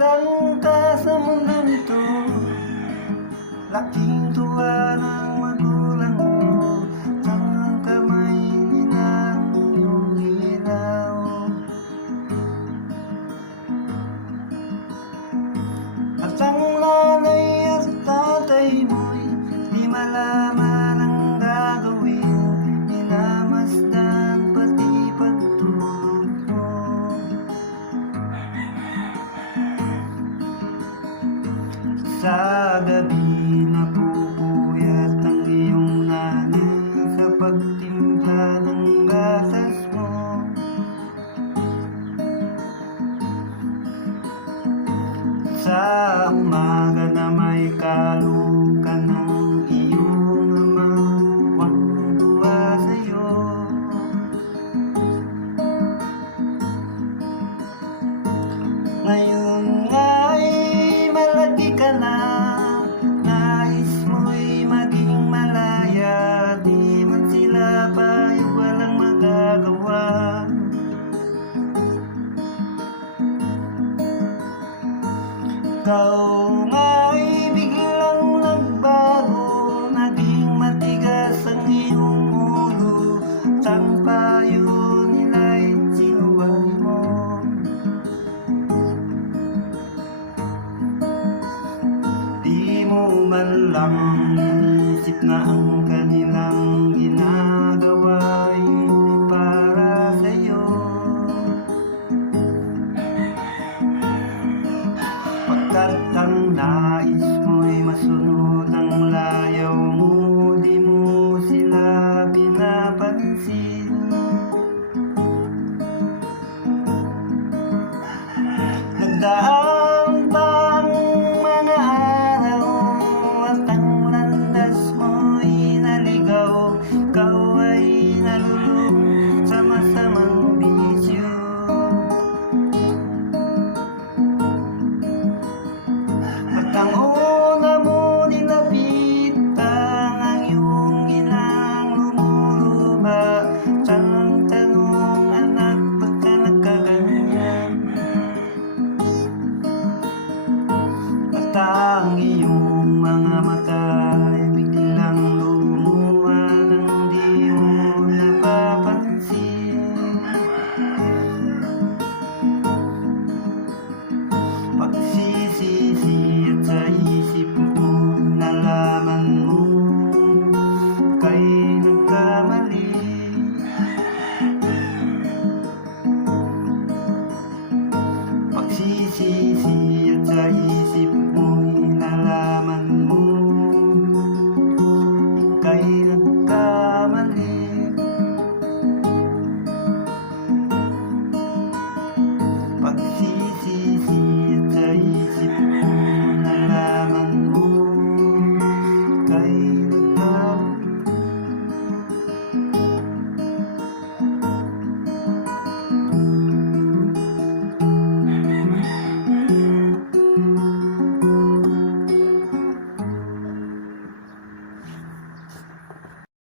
Ilang ka sa mundong ito, laking tuwa ng magulang mo. Ang kamay nilang iyong ilaw. At ang nanay at tatay mo'y di malaman ang gagawin. Minamasdan pati pagtulog mo. Sa gabi napupuyat ang iyong nanay sa pagtimpla ng gatas mo. Sa umaga na may kalukan ng iyong amang tuwang-tuwa sa'yo. Ngayon nga'y malaki ka na, nais mo'y maging malaya. Di man sila payag, walang magagawa. Ikaw nga'y biglang nagbago, naging matigas ang iyong ulo. Ang payo nila'y sinuway mo. Di mo man lang isip na ang